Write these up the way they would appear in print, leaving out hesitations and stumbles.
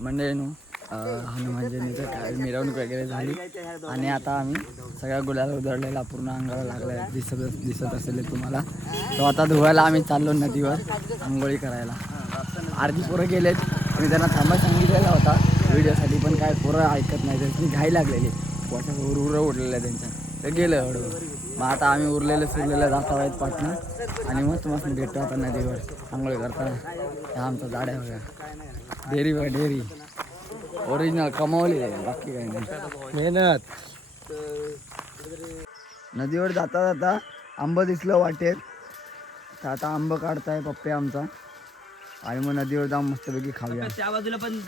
मंडळींनो हनुमान जयंतीचं मिरवणूक वगैरे झाली आणि आता आम्ही सगळ्या गुलाल उधळलेला पूर्ण अंगाला लागला दिसत असेल तुम्हाला. तो आता धुवायला आम्ही चाललो नदीवर आंघोळी करायला. अर्धी पोरं गेलेत. मी त्यांना थांबा सांगितलेला होता व्हिडिओसाठी, पण काय पोरं ऐकत नाही. त्यांची घाई लागलेली पोटात उरं उडलेलं त्यांच्या, तर गेलं एवढं. मग आता आम्ही उरलेलं जात आहेत पाठणं आणि मस्त भेटतो आता नदीवर आंघोळी करताना. हा आमचा जाड्या बघा, डेअरी बघा, डेअरी ओरिजिनल कमावली आहे, बाकी काही नाही, मेहनत. नदीवर जाता जाता आंब दिसलं वाटेत, तर आता आंब काढताय पप्पे आमचा आणि मग नदीवर जाऊन मस्तपैकी खाऊया. त्या बाजूला पण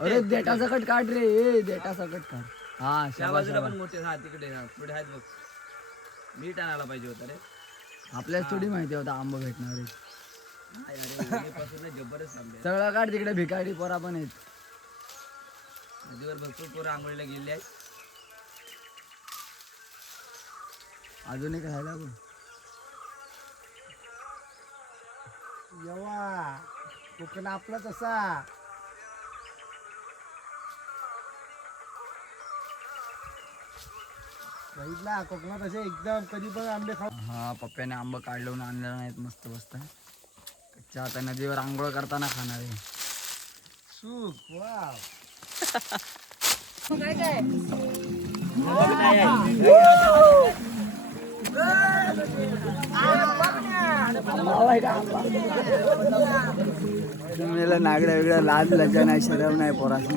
अरे देटा सकट काढ रे, ए देटा सकट काढ. हा त्या बाजूला पण मोठे, हा तिकडे पुढे आहेत बघ. मीठ आणायला पाहिजे होतं रे, आपल्याला थोडी माहिती होता आंब भेटणार आहे. जबरदस्त आंबे सगळं काढ तिकडे, भिकारी पोरा पण आहेत. नदीवर भरपूर पोरं आंघोळीला गेले आहेत. अजून एक राहिला बघ. येवा कोकण आपला तसा बघितला, कोकणात असे एकदम कधी पण आंबे खाऊ. हा पप्प्याने आंब काढून आणलेला नाहीत, मस्त मस्त कच्चा. आता नदीवर आंघोळ करताना खाणार आहे. सुख वाव. मला नागड्या वेगळ्या लाज लज्जा नाही, शरम नाही पोरासनी.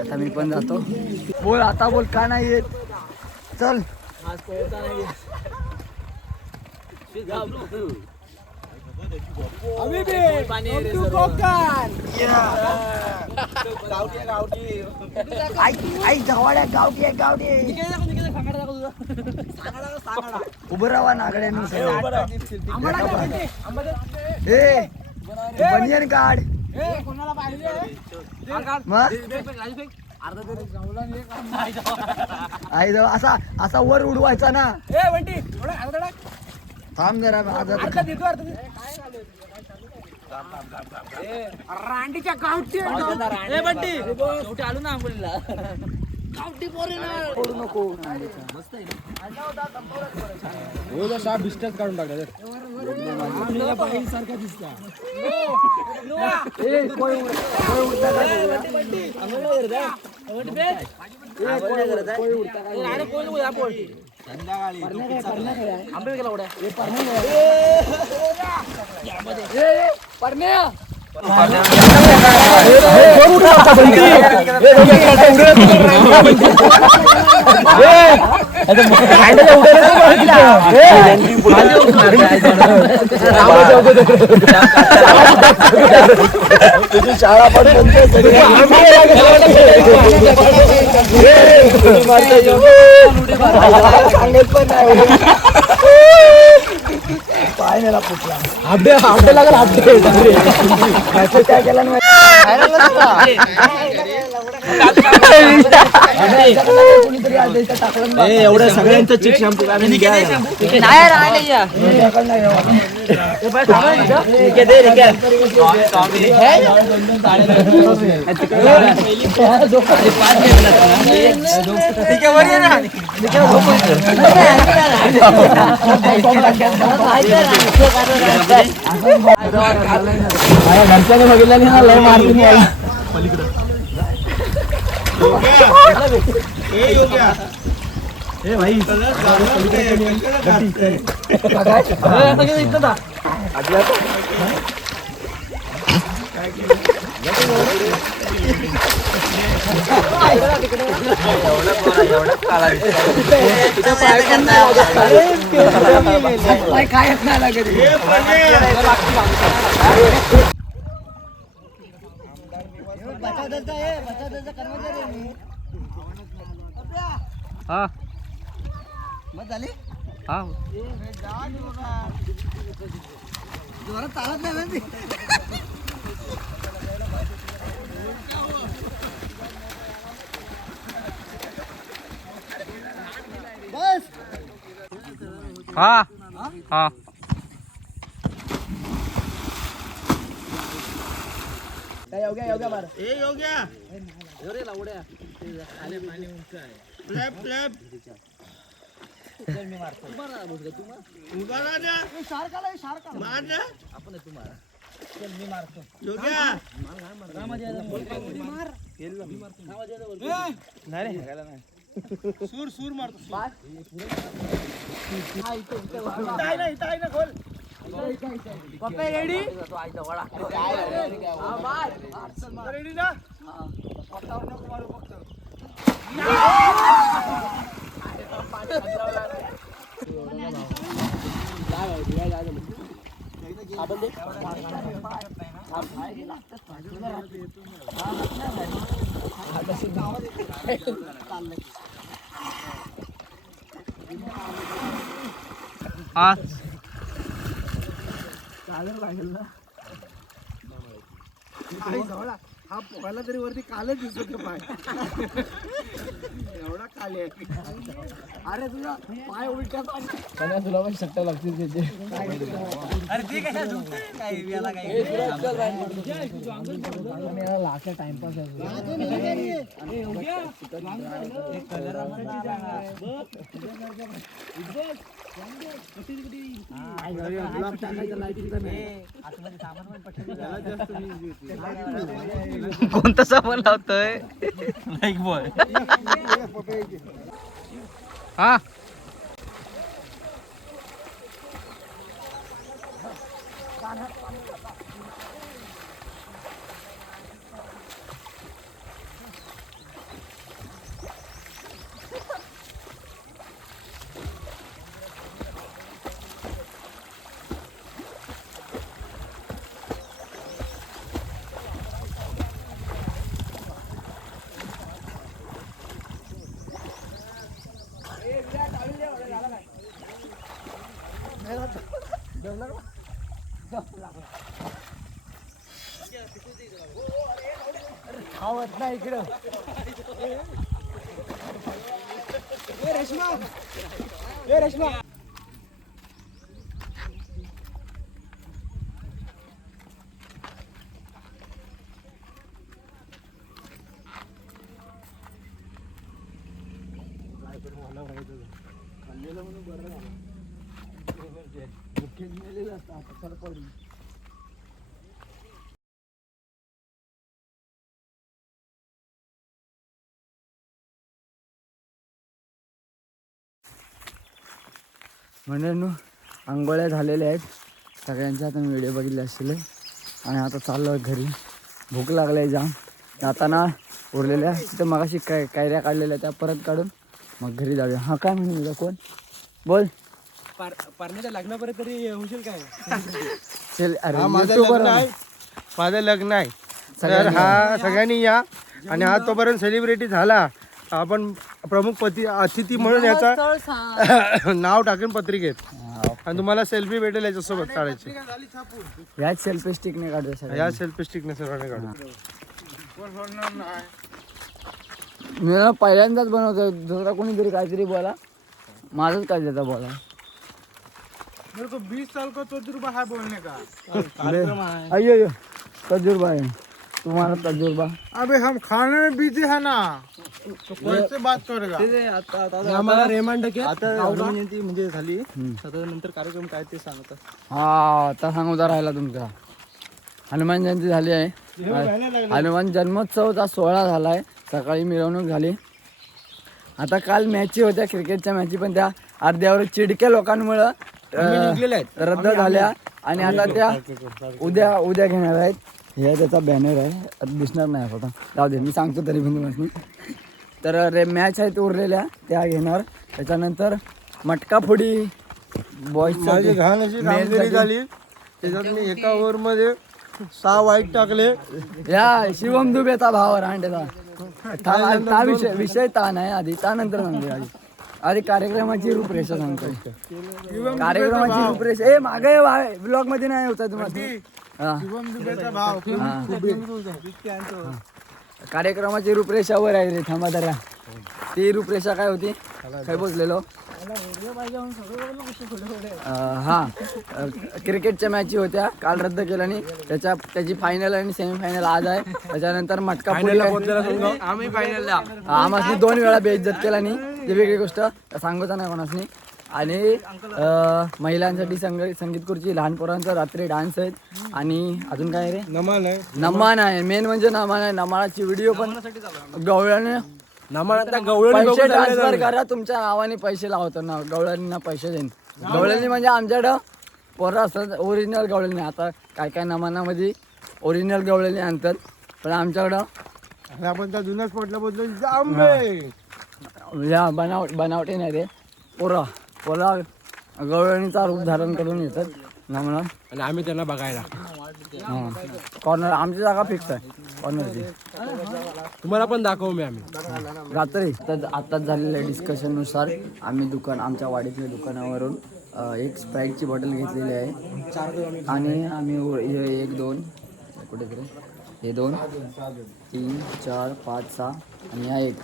आता मी पण जातो. बोल आता, बोल का नाही येत? चल आई गावड्या, गावठी आहे, गावठी. उभं राहा नागड्यानं. ए बनियन काढ मग. आई जाऊ असा असा वर उडवायचा ना. थांब जरा रांडीच्या गावठी आलो ना आंघोळीला. पडू नको. बिस्टच काढून टाकला सारखा दिसता. तुझी शाळा पण सांगत पण नाही. पाय नेला पुटला. हापडे लागला, हापडे काय केला नाही. एवढ्या सगळ्यांचं चिक शॅम्पू घरच्याने बघितलं ना, लय मारती पलीकडं. काय येत नाही लागत. हा मग झाली. हा जोरात चालत नाही ना ती. बस. हा हा. ए योग्या उभा राहा ना. मार ना. योग्या सूर सूर मारतो रेडी ना मारू फक्त हा पोहायला तरी वरती कालच दिसत पाय एवढा काले अरे तुझा पाय उलटा तुला पण सट्टा लागतील त्याचे लास्ट टाइमपास कोणता सामान लावतोय लाईक बॉय हा आवत नाही इकडं रेशमा म्हणजे आंघोळ्या झालेल्या आहेत सगळ्यांच्या. आता मी व्हिडिओ बघितले असले आणि आता चाललो घरी. भूक लागली आहे जाम. जाताना उरलेल्या तिथं मगाशी कैऱ्या काढलेल्या त्या परत काढून मग घरी जाऊया. हा काय म्हणून तुझा कोण बोल पारण्याच्या लग्नापर्यंत तरी होशील काय चल अरे माझं YouTuber लग्न आहे माझं लग्न आहे तर हा सगळ्यांनी या आणि हा तोपर्यंत सेलिब्रिटी झाला आपण प्रमुख अतिथी म्हणून याचा नाव टाकेन पत्रिकेत आणि तुम्हाला सेल्फी भेटेल याच्यासोबत काढायची. याच सेल्फी स्टिकने काढतो सगळं. या सेल्फी स्टिकने सर्वांनी काढू. मी ना पहिल्यांदाच बनवतो. दुसरा कोणीतरी काहीतरी बोला माझंच काय देता बोला. मेरे को 20 साल का तजुर्बा है बोलने का. अयो तजुर्बा है तुम्हारा तजुर्बा. अबे हम खाने में बिजी है ना तो कैसे बात करेगा. आम्हाला रेमांड आता जयंती म्हणजे झाली नंतर कार्यक्रम काय ते सांगतात. हा आता सांगूचा राहिला तुमचा. हनुमान जयंती झाली आहे. हनुमान जन्मोत्सवचा सोहळा झाला आहे. सकाळी मिरवणूक झाली. आता काल मॅची होत्या क्रिकेटच्या मॅची पण त्या अर्ध्यावर चिडक्या लोकांमुळं रद्द झाल्या आणि आता त्या उद्या घेणार आहेत. हे त्याचा बॅनर आहे दिसणार नाही आता जाऊ दे मी सांगतो तरी पण तुम्हाला. तर मॅच आहेत उरलेल्या त्या घेणार. त्याच्यानंतर मटका फोडी बॉयजसाठी घाण अशी कामगिरी झाली त्याच्यात मी एका ओव्हर मध्ये 6 वाईट टाकले. या शिवम दुबेचा भाव रांडेचा विषय ताण आहे आधी त्यानंतर सांगतो. आधी कार्यक्रमाची रूपरेषा सांगतोय. कार्यक्रमाची रूपरेषा मागे ब्लॉग मध्ये नाही होता तुम्हाला. कार्यक्रमाची रूपरेषावर आहे रे, थांबा जरा. ती रूपरेषा काय होती, काय बोललेलो? हा, क्रिकेटच्या मॅची होत्या काल रद्द केल्याने. त्याची फायनल आणि सेमीफायनल आज आहे. त्याच्यानंतर मटका आम्ही फायनलला आम्हाला 2 वेळा बेइज्जत केला नाही, ती वेगळी गोष्ट सांगूचा नाही कोणासनी. आणि महिलांसाठी संगीत खुर्ची, लहान पोरांचा रात्री डान्स आहेत. आणि अजून काय रे, नमान आहे. मेन म्हणजे नमान आहे. नमानाची व्हिडिओ पण गवळ्याने पैसे ट्रान्सफर करा, तुमच्या नावाने पैसे लावतो ना. गवळ्यांना पैसे देईन. गवळ्यांनी म्हणजे आमच्याकडं पोरं असतात ओरिजिनल गवळ्यांनी. आता काय काय नमानामध्ये ओरिजिनल गवळ्यांनी आणतात, पण आमच्याकडं आपण त्या जुन्या स्पॉटला बदलून आंबे या बनावटी नाही रे, पोरा गवळणीचा रूप धारण करून येतात नमना. आणि आम्ही त्यांना बघायला. कॉर्नर आमची जागा फिक्स आहे कॉर्नरची. तुम्हाला पण दाखवू मी आम्ही रात्री आत्ताच झालेल्या डिस्कशननुसार आम्ही आमच्या वाडीतल्या दुकानावरून एक स्प्राईटची बॉटल घेतलेली आहे. आणि आम्ही 1 2 कुठेतरी हे 2 3 4 5 6 आणि हा 1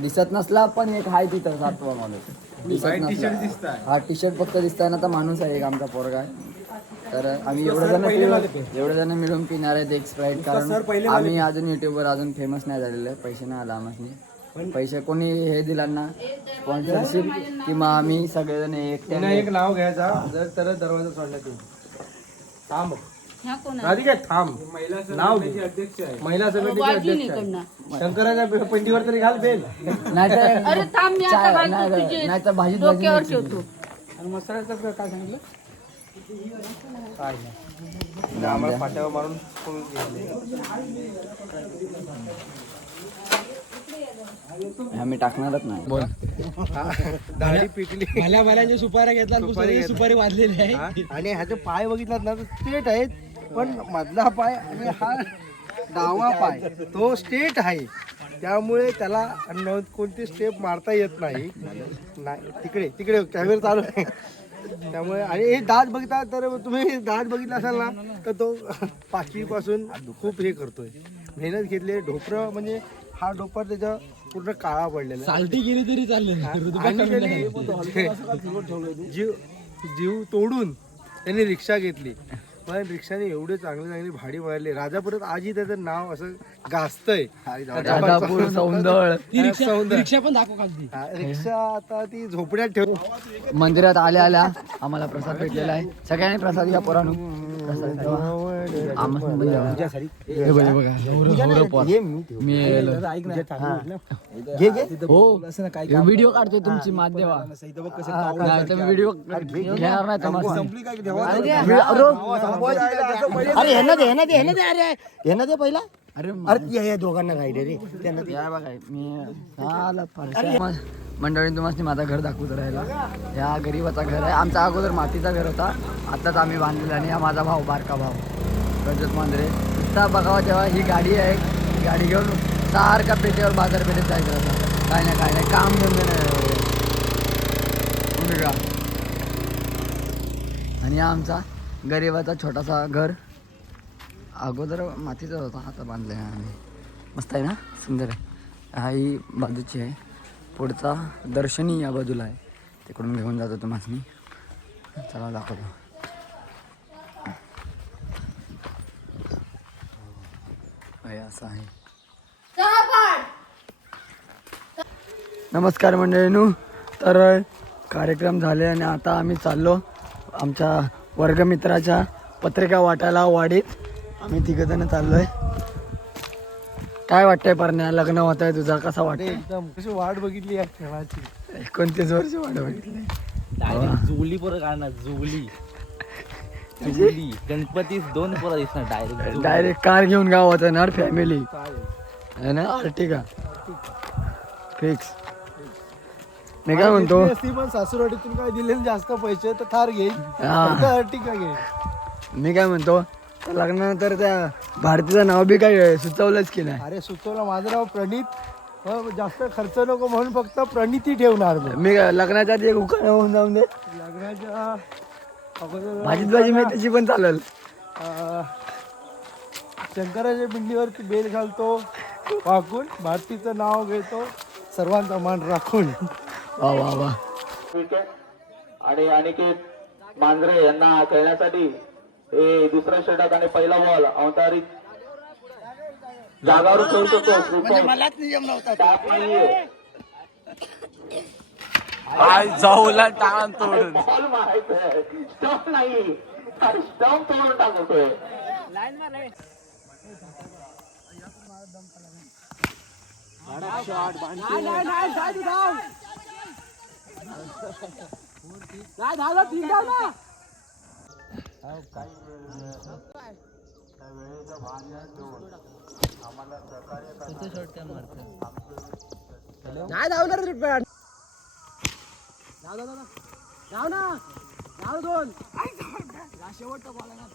दिसत नसला, पण एक आहे तिथं 7वा माणूस दिसत नसला. हा टी शर्ट फक्त दिसताय ना, तर माणूस आहे एक आमचा पोरगा आहे. तर आम्ही एवढे जण मिळून पिणार आहेत एक स्प्राईट. कारण आम्ही अजून युट्यूबवर अजून फेमस नाही झालेलं, पैसे नाही आला आम्हाला. पैसे कोणी हे दिला ना स्पॉन्सरशिप, किंवा आम्ही सगळेजण एक नाव घ्यायचा जर तर दरवाजा सोडण्यात येईल. थांब राधिका, थांब. नाव अध्यक्ष आहे, महिला समितीचे अध्यक्ष आहे. शंकराच्या पंटीवर तरी घाल बेल. नाही तर भाजी ठेवतो. मसाल्याचं काय सांगितलं? आम्हाला पाट्यावर मारून आम्ही टाकणारच नाही. बोल. दाढी पिकली, भल्या सुपाऱ्या घेतला, सुपारी वाजलेली आहे. आणि ह्याचे पाय बघितलात ना तर स्ट्रेट आहेत, पण मधला पाय आणि हा डावा पाय तो स्ट्रेट आहे. त्यामुळे त्याला कोणती स्टेप मारता येत नाही. तिकडे कॅमेरा चालू आहे. त्यामुळे आणि हे दात बघता तर तुम्ही दात बघितला असाल ना, तर तो पाचवीपासून खूप हे करतोय, मेहनत घेतली. ढोपरं म्हणजे हा ढोपर त्याचा पूर्ण काळा पडलेला, सालटी गेली तरी चालले. जीव तोडून त्यांनी रिक्षा घेतली. पण रिक्षाने एवढे चांगली भाडी मारली. राजापुरात आजही त्याचं नाव असं गाजतंय. राजापूर सौंदळ. रिक्षा पण दाखव खालती. रिक्षा आता ती झोपड्यात ठेव. मंदिरात आल्या आम्हाला प्रसाद भेटलेला आहे. सगळ्यांनी प्रसाद घ्या पोरांनो. प्रसाद व्हिडिओ काढतोय तुमची माध्यवा. व्हिडिओ घेणार नाही अरे ह्यांना दे पहिला. अरे दोघांना गाईड रे मंडळी. तुम्हाला माझं घर दाखवत राहिला. ह्या गरीबाचा घर आहे. आमचा अगोदर मातीचा घर होता, आताच आम्ही बांधलेला. आणि हा माझा भाऊ, बारका भाऊ रजत मांजरे. नुसता बघावा तेव्हा ही गाडी आहे. ही गाडी घेऊन सारखा पेठेवर बाजारपेठेत जायचं होता. काय नाही काम घेऊन का. आणि हा आमचा गरीबाचा छोटासा घर. अगोदर मातीचा होता, आता बांधला आहे आम्ही. मस्त आहे ना, सुंदर आहे. हा ही बाजूची आहे. पुढचा दर्शनी या बाजूला आहे, तिकडून घेऊन जातो तुम्हाला. चला दाखवतो. असं आहे. नमस्कार मंडळींनो. तर कार्यक्रम झाले आणि आता आम्ही चाललो आमच्या वर्गमित्राच्या पत्रिका वाटायला वाडीत. आम्ही 3 जण चाललोय. काय वाटतंय परण्या, लग्न होत आहे तुझा, कसा वाटतंय? एकदम कशी वाट बघितली या खेळाची. 29 वर्ष वाट बघितली. जुगली पोरं काढणार, जुगली गणपती 2 पोरं दिसणार डायरेक्ट कार घेऊन गावात येणार फॅमिली आहे ना. Ertiga fix. मी काय म्हणतो, पण सासूरवाडीतून काय दिलेले जास्त पैसे तर थार घेईल, अर्टिगा घेईल. मी काय म्हणतो, लग्नानंतर त्या भारतीचं नाव बी काय सुचवलंच की नाही? अरे सुचवलं, माझं नाव प्रणित. जास्त खर्च नको म्हणून फक्त प्रणिती ठेवणार मी. लग्नाच्या आधी एक उखाणा होऊन जाऊन दे. लग्नाच्या अगोदर भाजी मी त्याची पण चालेल. शंकराच्या पिंडीवरती बेल घालतो वाकून, भारतीचं नाव घेतो, सर्वांचा मान राखून. वा वा वा. आणि अनिकेत मांजरे यांना खेळण्यासाठी हे दुसऱ्या षटक आणि पहिला बॉल अवतारित जागावर खेळू शकतो. मलाच नियम नव्हता. जाऊला टाळून तोडून बॉल मारायचंय, स्टंप नाही, स्टंप तोडून टाकतोय. नाही धावणार रिटबॅट. धाव ना, धाव दोन. शेवटचा बॉल आहे ना.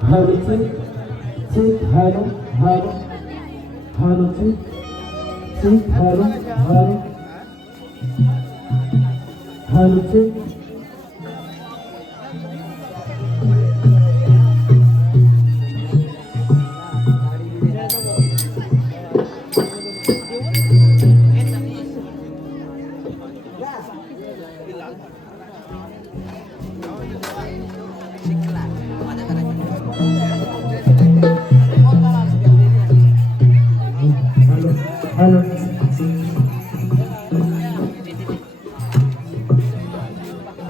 Hello, hello, hello, hello, hello, hello, hello, hello.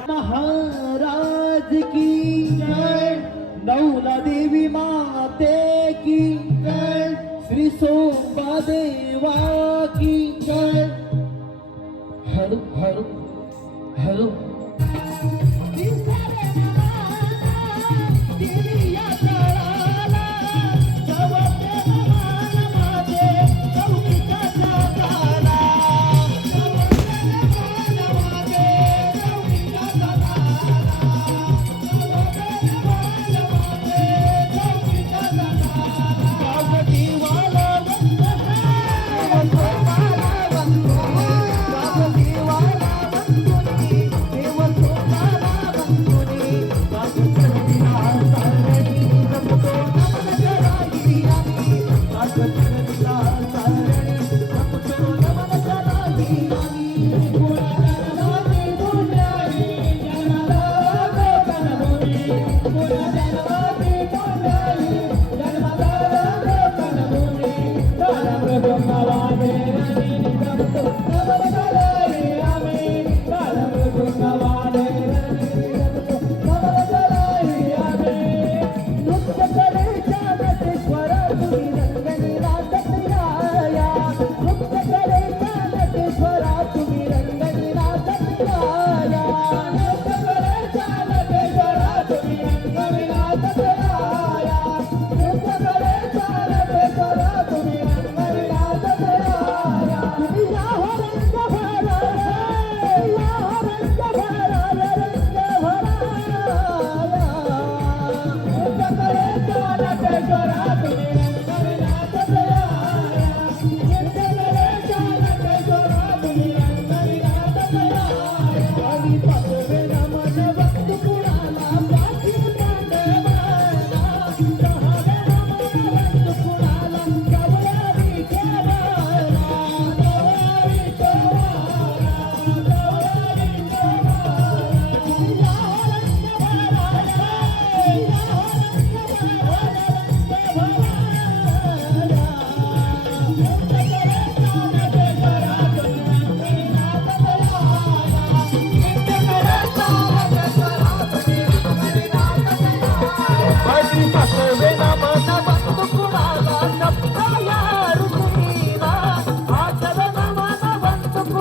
Maharaj की जय, नौला देवी माते की जय, श्री सोमबा देवा की जय. Hello hello hello.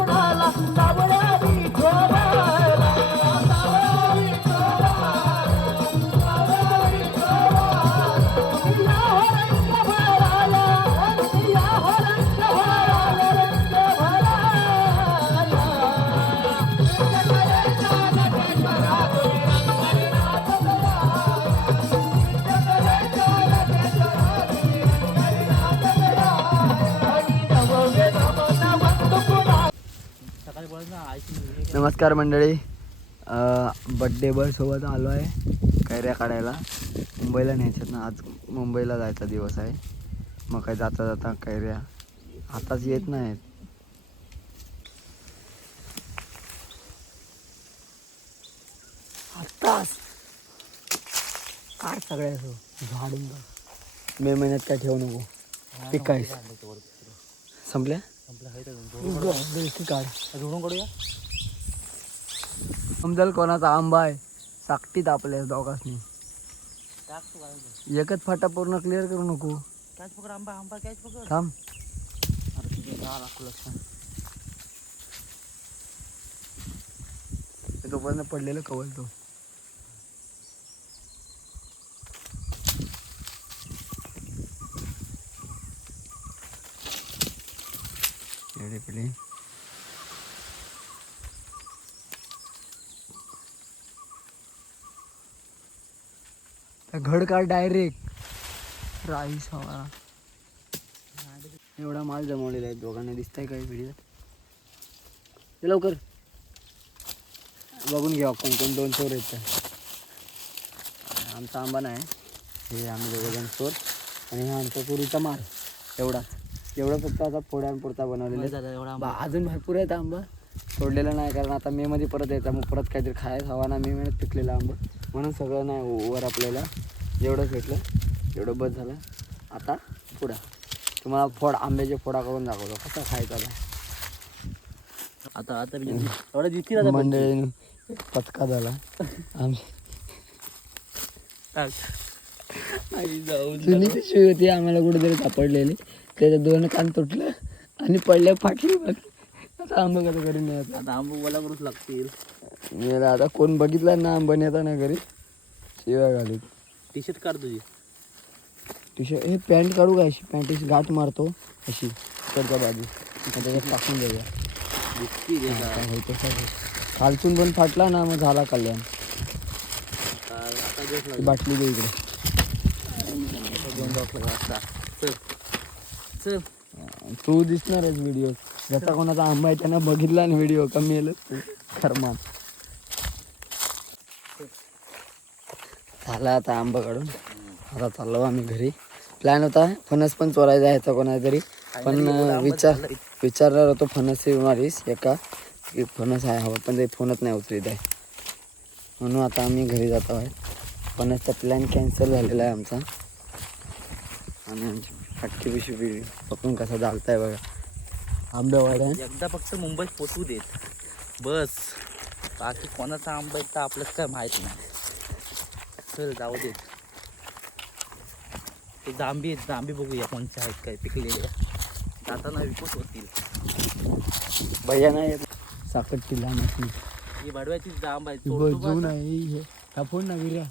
विठोबाला सावळ्या विठोबाला सावळ्या विठोबाला सावळ्या विठोबाला या हो रंग भराला या हो रंग भराला रंग नमस्कार मंडळी, बड्डे बॉय सोबत आलो आहे कैऱ्या काढायला. मुंबईला न्यायच्यात ना, आज मुंबईला जायचा दिवस आहे. मग काय जाता जाता कैऱ्या आताच येत नाहीत. आत्ताच काढ सगळ्या झाडून मे महिन्यात काय ठेवू नको. पिकायस संपल्या काढ जोडून काढूया. समजेल कोणाचा आंबा आहे साकटीत आपल्या दोघांनी. एकच फाटा पूर्ण क्लिअर करू नको. कॅच पकड आंबा आंबा कॅच पकड. थांब. अरे तुझे लक्षात तोपर्यंत पडलेलं कवल तो. एवढे पडले. घड काढ डायरेक्ट राईस हवा. एवढा माल जमवलेला आहे दोघांना. दिसतंय काय व्हिडिओ? लवकर बघून घ्या कोण कोण दोन चोर येत. आमचा आंबा नाही, हे आम्ही दोघं जण चोर. आणि हा आमचा चोरीचा मार. एवढं फक्त आता फोड्यांपुरता बनवलेला. अजून भरपूर आहेत आंबा, तोडलेला नाही कारण आता मे मध्ये परत यायचा. मग परत काहीतरी खायला हवा ना. मे महिन्यात पिकलेला आंबा म्हणून सगळं नाही वर आपल्याला. जेवढं भेटलं एवढं बस झालं. आता फोडा. तुम्हाला आंब्याचे फोडा करून दाखवतो कसा खायचा. आता आता एवढा जिथे मंडळीने पचका झाला. जुनी पिशवी होती आम्हाला कुठेतरी सापडलेली. त्याच्या दोन कान तुटलं आणि पडल्या फाटली. आता आंबा कसं घरी नाही. आता आंबा मला करूच लागतील. मेला आता कोण बघितला ना आंबा नेता ना घरी शिवाय घालीत. टी शर्ट काढ तुझी. टी शर्ट हे पॅन्ट काढू का? अशी पॅन्ट गाठ मारतो अशी इकडच्या बाजू त्याच्यात टाकून देऊया. खालतून पण फाटला ना मग झाला कल्याण. बाटली दे इकडे. तू दिसणारच व्हिडिओ. जसा कोणाचा आंबा आहे त्यानं बघितला ना व्हिडिओ कमी येईल खरमान. झाला आता आंबा काढून. आता चाललो आम्ही घरी. प्लॅन होता फणस पण चोरायचा ह्याचा कोणा तरी, पण विचारणार होतो फणस मारीस एका की फणस आहे हवा, पण ते फोनच नाही उचलीत आहे. म्हणून आता आम्ही घरी जातो आहे. फणसचा प्लॅन कॅन्सल झालेला आहे आमचा. आणि आमची फटकी पिशवी पकडून कसा चालताय बघा. आंबेवाड्या एकदा फक्त मुंबईत पोचू देत बस. बाकी कोणाचा आंबा आहे तर आपल्याला काय माहित नाही. चल जाऊ देत. ते जांबी बघूया कोणच्या आहेत काय पिकलेले. जाताना विकूच होतील. भैया नाही साकट ती लहान असली ही बडव्याची जांब आहे. बजून आहे हे. हा फोड ना विर्या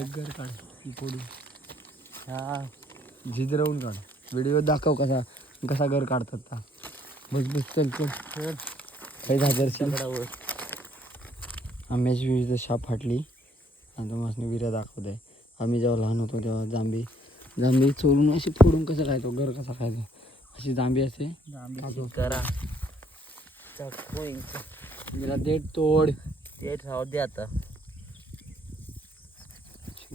एक घर काढ ती फोडून. हा झिजरवून काढ. व्हिडिओ दाखव कसा कसा घर काढतात का. बस बस चल चल काही झाजरशील. आंब्याची विविध शाप फाटली आणि तुम्हाला विर्या दाखवत आहे. आम्ही जेव्हा लहान होतो तेव्हा जांबी चोरून अशी फोडून कसं खायचो. घर कसा खायचो. अशी जांबी असते. करा मला देठ तोड. ते राहू दे आता.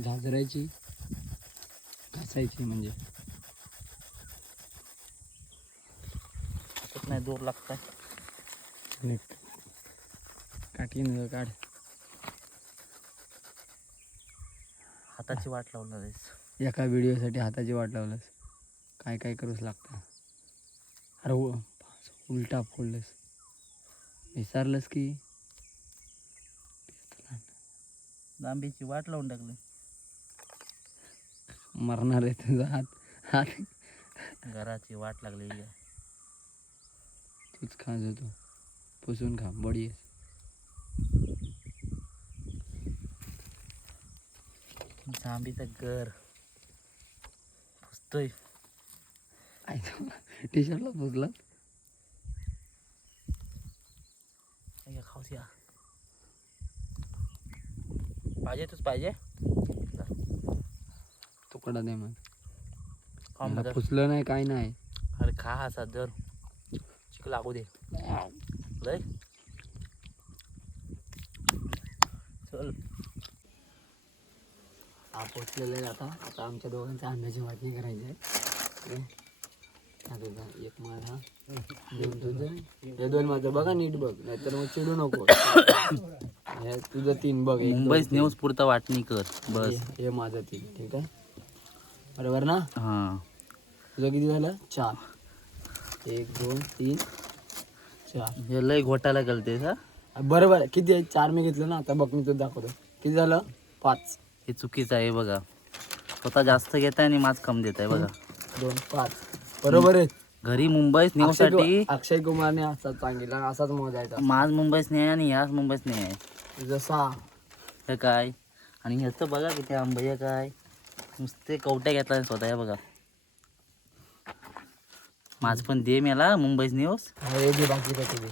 झाजरायची घासायची म्हणजे नाही दूर लागताय. काठी न काढ. हाताची वाट लावणार आहेस. एका व्हिडिओसाठी हाताची वाट लावलंस. काय काय करूच लागतं. अरे उलटा फोडलंस. विसरलंस की जांबीची वाट लावून टाकली. मरणार आहे तुझा हात. घराची वाट लागलेली आहे. तूच खा जातो पुसून खा बडी जांबीचं घर पुसतोय. टी शर्टला पुसला खाऊस या पाहिजे तूच पाहिजे तुकडा दे मग खाऊन मला बघ. पुसलं नाही काय नाही. अरे खा हा सदर चिक लागू दे लय चल. हा पोचलेला आहे आता. आता आमच्या दोघांच्या आंब्याची वाटणी करायची आहे. एक माझा दोन तुझं हे दोन माझं बघा नीट बघ नाहीतर मग चिडू नको. हे तुझं 3 बघ. एक, मुंबई दोन, न्यूज पुरता वाटणी कर तीन. बस. हे माझं 3 ठीक आहे बरोबर ना. हा तुझं किती झालं 4. 1 2 3 4 हे लय घोटाला करतेस हा. बरोबर आहे. किती आहे 4 मी घेतलं ना. आता बघ मी तुला दाखवतो किती झालं 5. हे चुकीचं आहे बघा. स्वतः जास्त घेत आहे आणि माझ कम देत आहे बघा. 2 5 बरोबर आहे. घरी मुंबईच न्यूज साठी अक्षय कुमारने असाच सांगितलं असाच मोजायचा. माझ मुंबईच नाही आहे आणि ह्याच मुंबईच नाही आहे. तुझं 6 हे काय आणि ह्याचं बघा किती आंबे आहे काय नुसते कवट्या घेतला स्वतः हे बघा. माझ पण दे मला मुंबईच न्यूज. हे घे बाकी तुझे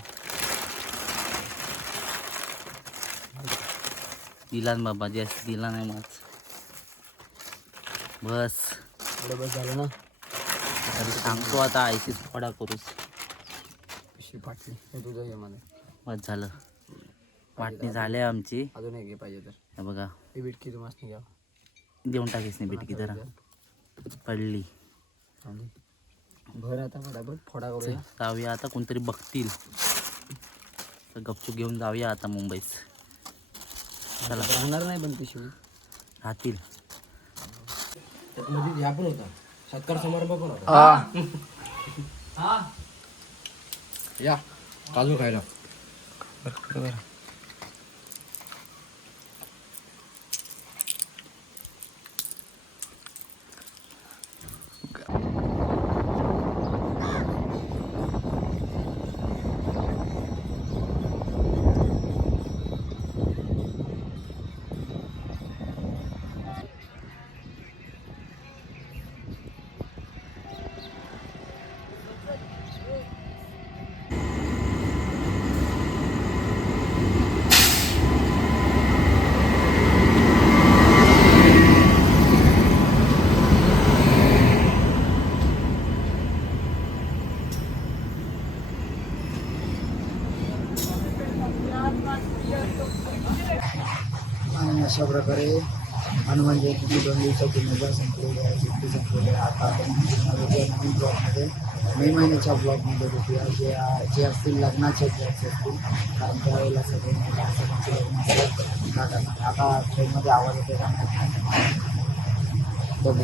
दिला ना बाबा जास्त दिला नाही माझ बस. बरोबर झालं ना. तरी सांगतो आता आयसीच फडा करूस पिशवी फाटली. हे तुझं घे मला. बस झालं. वाटणी झाली आहे आमची. अजून एक घे पाहिजे तर. हे बघा ही बिटकी तू मस्त घ्या. देऊन टाकीस नाही बिटकी जरा पडली. आणि भर आता फटाफट फोडा करूया. जाऊया आता कोणतरी बघतील तर गपचूप घेऊन जाऊया आता मुंबईत. चला राहणार नाही पण पिशवी राहतील. सत्कार समारंभ पण होता. या काजू खायला. आणि अशा प्रकारे हनुमान जयंतीची 2 दिवसाची मजा संपलेली आहे. सुट्टी संपलेली आहे. आता आपण नवीन ब्लॉगमध्ये मे महिन्याच्या ब्लॉगमध्ये भेटूया. जे असतील लग्नाचे ब्लॉग्स असतील कारण त्यावेळेला सगळे सगळ्यांचे लग्न असतात. आता ट्रेनमध्ये आवाज येते का बघू.